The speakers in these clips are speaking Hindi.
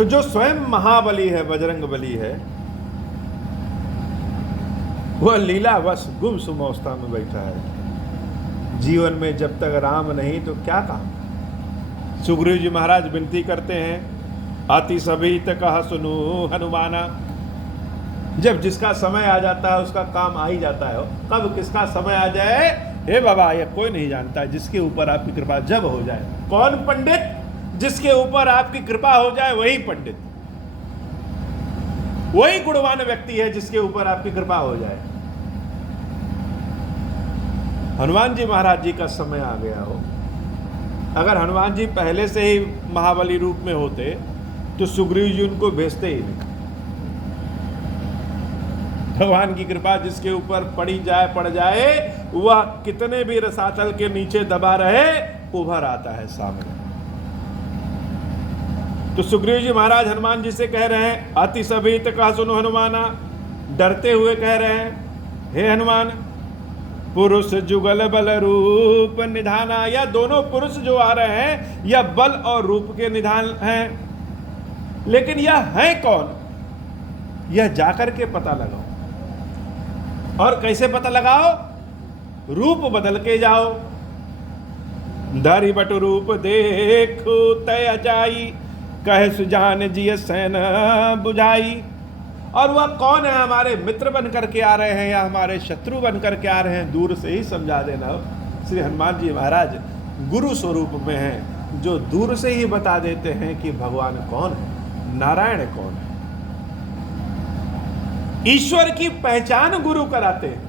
तो जो स्वयं महाबली है, बजरंग बली है, वह लीलावश गुमसुम अवस्था में बैठा है। जीवन में जब तक राम नहीं तो क्या काम। सुग्रीव जी महाराज विनती करते हैं, अति सभी कहा सुनो हनुमाना। जब जिसका समय आ जाता है उसका काम आ ही जाता है। कब किसका समय आ जाए हे बाबा, यह कोई नहीं जानता। जिसके ऊपर आपकी कृपा जब हो जाए। कौन पंडित? जिसके ऊपर आपकी कृपा हो जाए वही पंडित, वही गुणवान व्यक्ति है जिसके ऊपर आपकी कृपा हो जाए। हनुमान जी महाराज जी का समय आ गया हो। अगर हनुमान जी पहले से ही महाबली रूप में होते तो सुग्रीव जी उनको भेजते ही नहीं। भगवान की कृपा जिसके ऊपर पड़ जाए वह कितने भी रसातल के नीचे दबा रहे, उभर आता है सामने। तो सुग्रीव जी महाराज हनुमान जी से कह रहे हैं, अति सभीत कहा सुनो हनुमाना। डरते हुए कह रहे हैं, हे हनुमान, पुरुष जुगल बल रूप निधाना। या दोनों पुरुष जो आ रहे हैं यह बल और रूप के निधान हैं, लेकिन यह है कौन, यह जाकर के पता लगाओ। और कैसे पता लगाओ? रूप बदल के जाओ। धरि बट रूप देखो तय जाई, कह सुजान जिय सैन बुझाई। और वह कौन है? हमारे मित्र बनकर के आ रहे हैं या हमारे शत्रु बनकर के आ रहे हैं, दूर से ही समझा देना। श्री हनुमान जी महाराज गुरु स्वरूप में हैं, जो दूर से ही बता देते हैं कि भगवान कौन है, नारायण कौन है। ईश्वर की पहचान गुरु कराते हैं।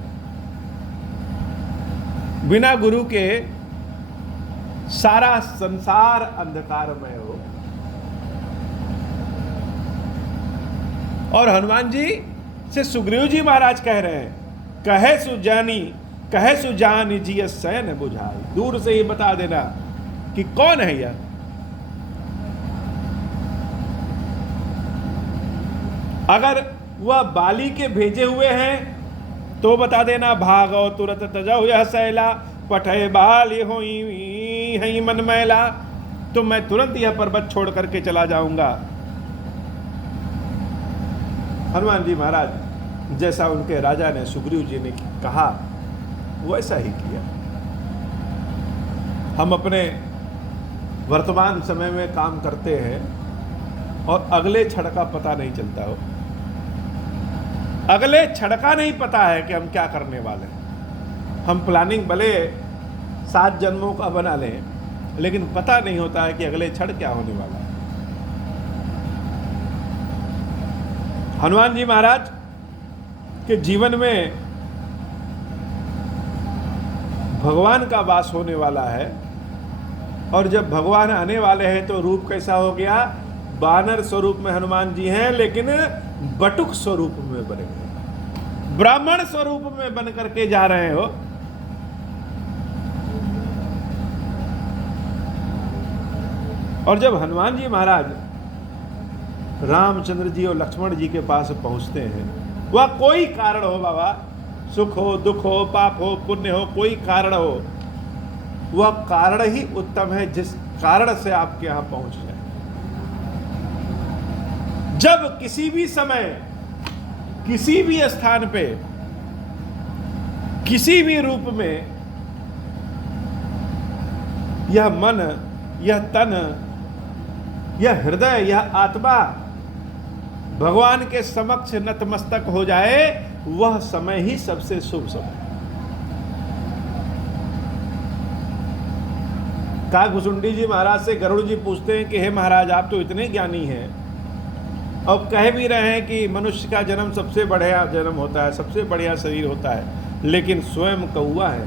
बिना गुरु के सारा संसार अंधकारमय हो। और हनुमान जी से सुग्रीव जी महाराज कह रहे हैं, कहे सुजानी जिय सैन बुझाई। दूर से ही बता देना कि कौन है यह। अगर वह बाली के भेजे हुए हैं तो बता देना, भागो तुरत तजौ यह सैला, पठे बाल होई मन मैला। तो मैं तुरंत यह पर्वत छोड़ करके चला जाऊंगा। हनुमान जी महाराज जैसा उनके राजा ने, सुग्रीव जी ने कहा, वैसा ही किया। हम अपने वर्तमान समय में काम करते हैं और अगले क्षण का पता नहीं चलता हो। अगले क्षण का नहीं पता है कि हम क्या करने वाले हैं। हम प्लानिंग भले 7 जन्मों का बना लें, लेकिन पता नहीं होता है कि अगले क्षण क्या होने वाला है। हनुमान जी महाराज के जीवन में भगवान का वास होने वाला है, और जब भगवान आने वाले हैं तो रूप कैसा हो गया? वानर स्वरूप में हनुमान जी हैं, लेकिन बटुक स्वरूप में बने, ब्राह्मण स्वरूप में बन करके जा रहे हो। और जब हनुमान जी महाराज रामचंद्र जी और लक्ष्मण जी के पास पहुंचते हैं, वह कोई कारण हो बाबा, सुख हो, दुख हो, पाप हो, पुण्य हो, कोई कारण हो, वह कारण ही उत्तम है जिस कारण से आपके यहां पहुंच जाए। जब किसी भी समय, किसी भी स्थान पे, किसी भी रूप में यह मन, यह तन, यह हृदय, यह आत्मा भगवान के समक्ष नतमस्तक हो जाए, वह समय ही सबसे शुभ समय। काकभुसुंडी जी महाराज से गरुड़ जी पूछते हैं कि हे महाराज, आप तो इतने ज्ञानी हैं और कह भी रहे हैं कि मनुष्य का जन्म सबसे बढ़िया जन्म होता है, सबसे बढ़िया शरीर होता है, लेकिन स्वयं कौआ है।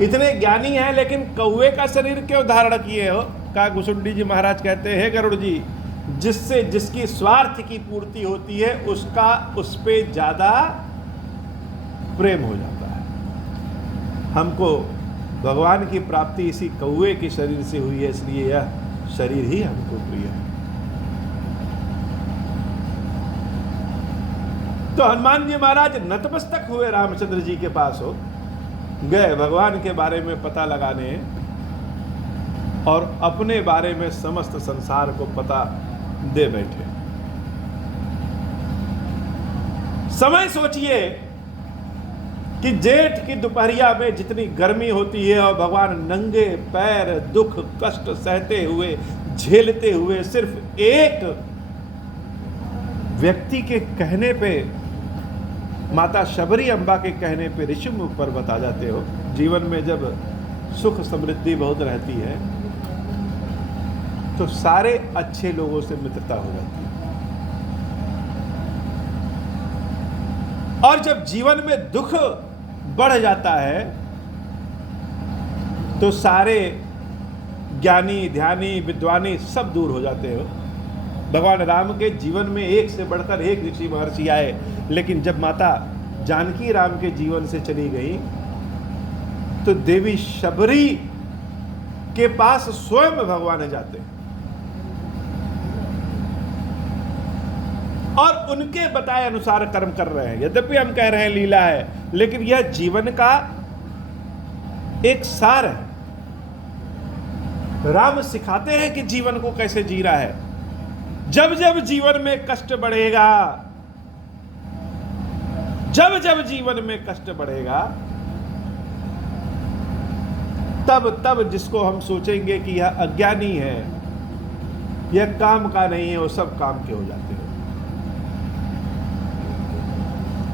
इतने ज्ञानी हैं लेकिन कौए का शरीर क्यों धारण किए हो? काकभुसुंडी जी महाराज कहते हैं, गरुड़ जी, जिससे जिसकी स्वार्थ की पूर्ति होती है उसका उस पे ज्यादा प्रेम हो जाता है। हमको भगवान की प्राप्ति इसी कौए के शरीर से हुई है, इसलिए यह शरीर ही हमको प्रिय है। तो हनुमान जी महाराज नतमस्तक हुए रामचंद्र जी के पास हो गए, भगवान के बारे में पता लगाने और अपने बारे में समस्त संसार को पता दे बैठे। समय सोचिए कि जेठ की दोपहरिया में जितनी गर्मी होती है और भगवान नंगे पैर दुख कष्ट सहते हुए झेलते हुए सिर्फ एक व्यक्ति के कहने पे, माता शबरी अम्बा के कहने पे ऋषिमुख पर्वत आ जाते हो। जीवन में जब सुख समृद्धि बहुत रहती है तो सारे अच्छे लोगों से मित्रता हो जाती है, और जब जीवन में दुख बढ़ जाता है तो सारे ज्ञानी ध्यानी विद्वानी सब दूर हो जाते हो। भगवान राम के जीवन में एक से बढ़कर एक ऋषि महर्षि आए, लेकिन जब माता जानकी राम के जीवन से चली गई तो देवी शबरी के पास स्वयं भगवान जाते और उनके बताए अनुसार कर्म कर रहे हैं। यद्यपि हम कह रहे हैं लीला है, लेकिन यह जीवन का एक सार है। राम सिखाते हैं कि जीवन को कैसे जी रहा है। जब जब जीवन में कष्ट बढ़ेगा, जब जब जीवन में कष्ट बढ़ेगा, तब तब जिसको हम सोचेंगे कि यह अज्ञानी है, यह काम का नहीं है, वो सब काम के हो जाते हैं।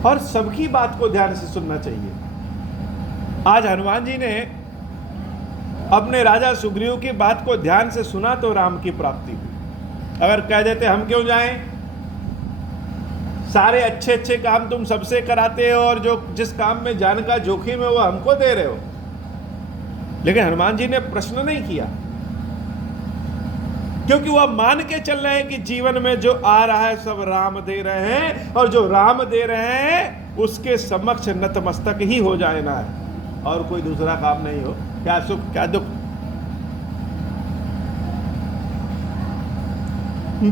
और सबकी बात को ध्यान से सुनना चाहिए। आज हनुमान जी ने अपने राजा सुग्रीव की बात को ध्यान से सुना तो राम की प्राप्ति हुई। अगर कह देते हम क्यों जाएं, सारे अच्छे अच्छे काम तुम सबसे कराते हो और जो जिस काम में जान का जोखिम है वो हमको दे रहे हो। लेकिन हनुमान जी ने प्रश्न नहीं किया, क्योंकि वह मान के चल रहे हैं कि जीवन में जो आ रहा है सब राम दे रहे हैं, और जो राम दे रहे हैं उसके समक्ष नतमस्तक ही हो जाना है, और कोई दूसरा काम नहीं हो। क्या सुख क्या दुख।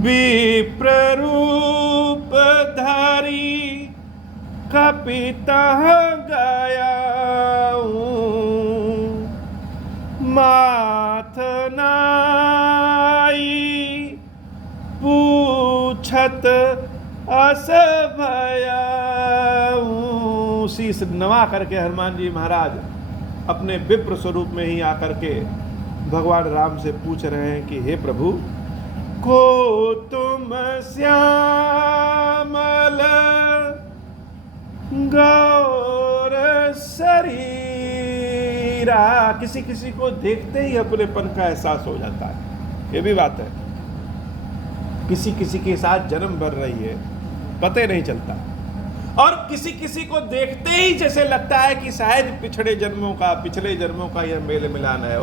विप्र रूप धारी कपिता गया, माथ नाई पूछत अस भया। शीश नवा करके हनुमान जी महाराज अपने विप्र स्वरूप में ही आकर के भगवान राम से पूछ रहे हैं कि हे प्रभु, को तुम श्यामल गौर शरीरा। किसी किसी को देखते ही अपनेपन का एहसास हो जाता है, ये भी बात है। किसी किसी के साथ जन्म भर रही है, पता नहीं चलता, और किसी किसी को देखते ही जैसे लगता है कि शायद पिछले जन्मों का यह मेल मिलान है।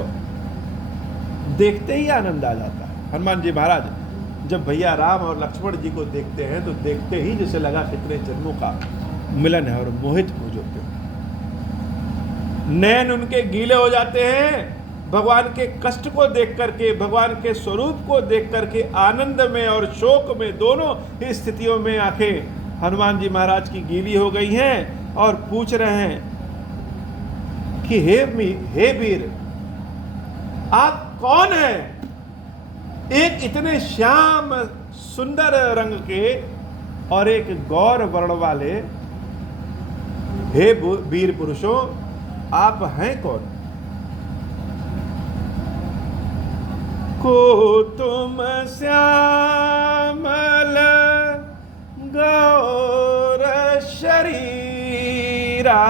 देखते ही आनंद आ जाता है। हनुमान जी महाराज जब भैया राम और लक्ष्मण जी को देखते हैं तो देखते ही जैसे लगा कितने जन्मों का मिलन है, और मोहित हो जाते हैं। नैन उनके गीले हो जाते हैं भगवान के कष्ट को देख करके, भगवान के स्वरूप को देख करके। आनंद में और शोक में, दोनों ही स्थितियों में आंखें हनुमान जी महाराज की गीली हो गई हैं और पूछ रहे हैं कि हे वीर, आप कौन हैं? एक इतने श्याम सुंदर रंग के और एक गौर वर्ण वाले, हे वीर पुरुषों, आप हैं कौन? को तुम श्यामल गौर शरीरा,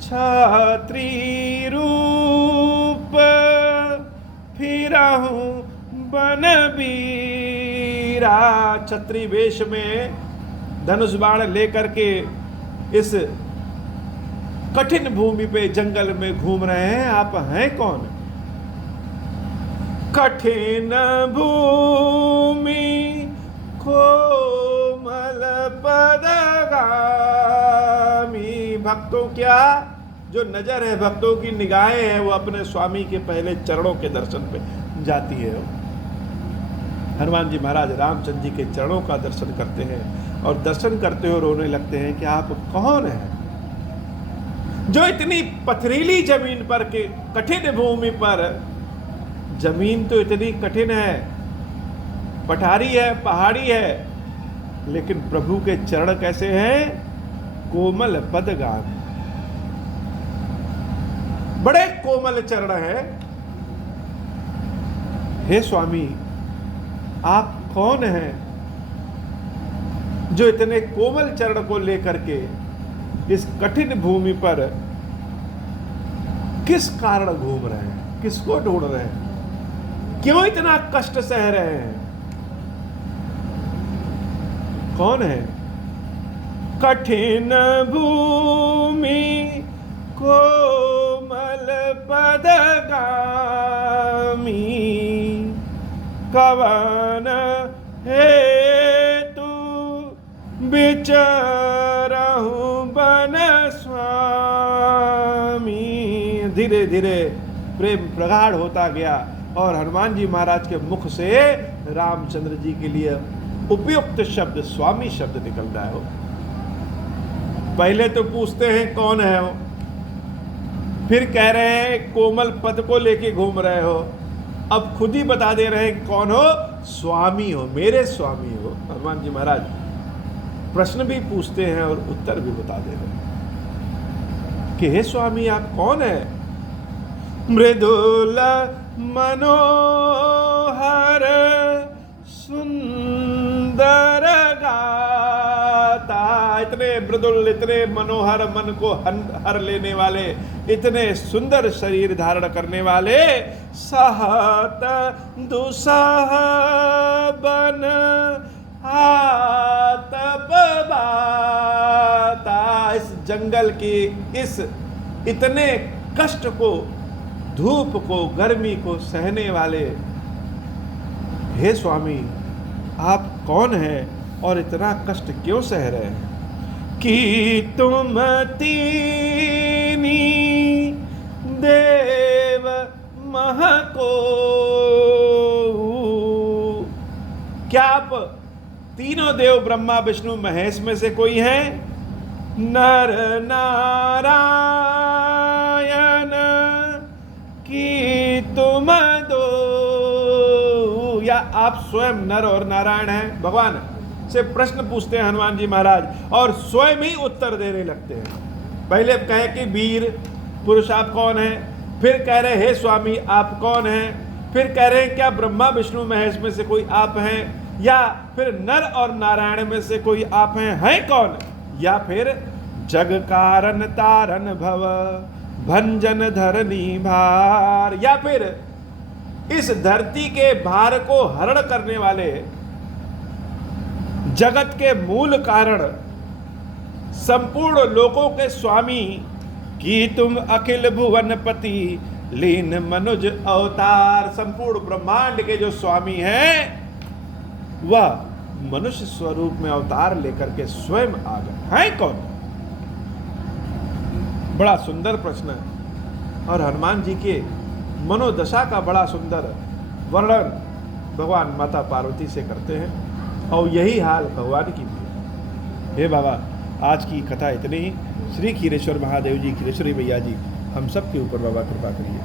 छत्री रूप फिरहूं बन बीरा। छत्री वेश में धनुष बाण लेकर के इस कठिन भूमि पे जंगल में घूम रहे हैं, आप हैं कौन? कठिन भूमि कोमल पदगामी। भक्तों क्या जो नजर है, भक्तों की निगाहें हैं, वो अपने स्वामी के पहले चरणों के दर्शन पे जाती है। हनुमान जी महाराज रामचंद्र जी के चरणों का दर्शन करते हैं और दर्शन करते हुए रोने लगते हैं कि आप कौन हैं जो इतनी पथरीली जमीन पर के कठिन भूमि पर, जमीन तो इतनी कठिन है पठारी है, पहाड़ी है, लेकिन प्रभु के चरण कैसे हैं? कोमल पदगान, बड़े कोमल चरण हैं। हे स्वामी, आप कौन हैं जो इतने कोमल चरण को लेकर के इस कठिन भूमि पर किस कारण घूम रहे हैं, किसको ढूंढ रहे हैं, क्यों इतना कष्ट सह रहे हैं? कौन है? कठिन भूमि कोमल पदगामी, कवन हेतु बिचरहु बन स्वामी। धीरे धीरे प्रेम प्रगाढ़ होता गया और हनुमान जी महाराज के मुख से रामचंद्र जी के लिए उपयुक्त शब्द स्वामी शब्द निकल रहा हो। पहले तो पूछते हैं कौन है हो, फिर कह रहे हैं कोमल पद को लेके घूम रहे हो, अब खुद ही बता दे रहे हैं कौन हो? स्वामी हो, मेरे स्वामी हो। हनुमान जी महाराज प्रश्न भी पूछते हैं और उत्तर भी बता दे रहे हैं कि हे स्वामी आप कौन है? मृदुल मनोहर सुंदर गाता, इतने मृदुल, इतने मनोहर, मन को हर लेने वाले, इतने सुंदर शरीर धारण करने वाले, सहत दुसह बन आतप बाता, इस जंगल की इस इतने कष्ट को, धूप को, गर्मी को सहने वाले हे स्वामी आप कौन हैं और इतना कष्ट क्यों सह रहे हैं? कि तुम तीनी देव महको, क्या आप तीनों देव ब्रह्मा विष्णु महेश में से कोई हैं? नर नारायण की तुम दो, या आप स्वयं नर और नारायण हैं? भगवान से प्रश्न पूछते हैं हनुमान जी महाराज और स्वयं ही उत्तर देने लगते हैं। पहले कहे कि वीर पुरुष आप कौन हैं, फिर कह रहे हे स्वामी आप कौन हैं, फिर कह रहे हैं क्या ब्रह्मा विष्णु महेश में से कोई आप हैं, या फिर नर और नारायण में से कोई आप हैं कौन, या फिर जग कारण तारन भव भंजन धरनी भार, या फिर इस धरती के भार को हरण करने वाले, जगत के मूल कारण, संपूर्ण लोकों के स्वामी, कि तुम अखिल भुवनपति लीन मनुज अवतार, संपूर्ण ब्रह्मांड के जो स्वामी हैं वह मनुष्य स्वरूप में अवतार लेकर के स्वयं आ गए हैं कौन? बड़ा सुंदर प्रश्न है और हनुमान जी के मनोदशा का बड़ा सुंदर वर्णन भगवान माता पार्वती से करते हैं और यही हाल भगवान की भी है। हे बाबा आज की कथा इतनी ही। श्री खीरेश्वर महादेव जी, खीरेश्वरी मैया जी हम सब के ऊपर बाबा कृपा करिए।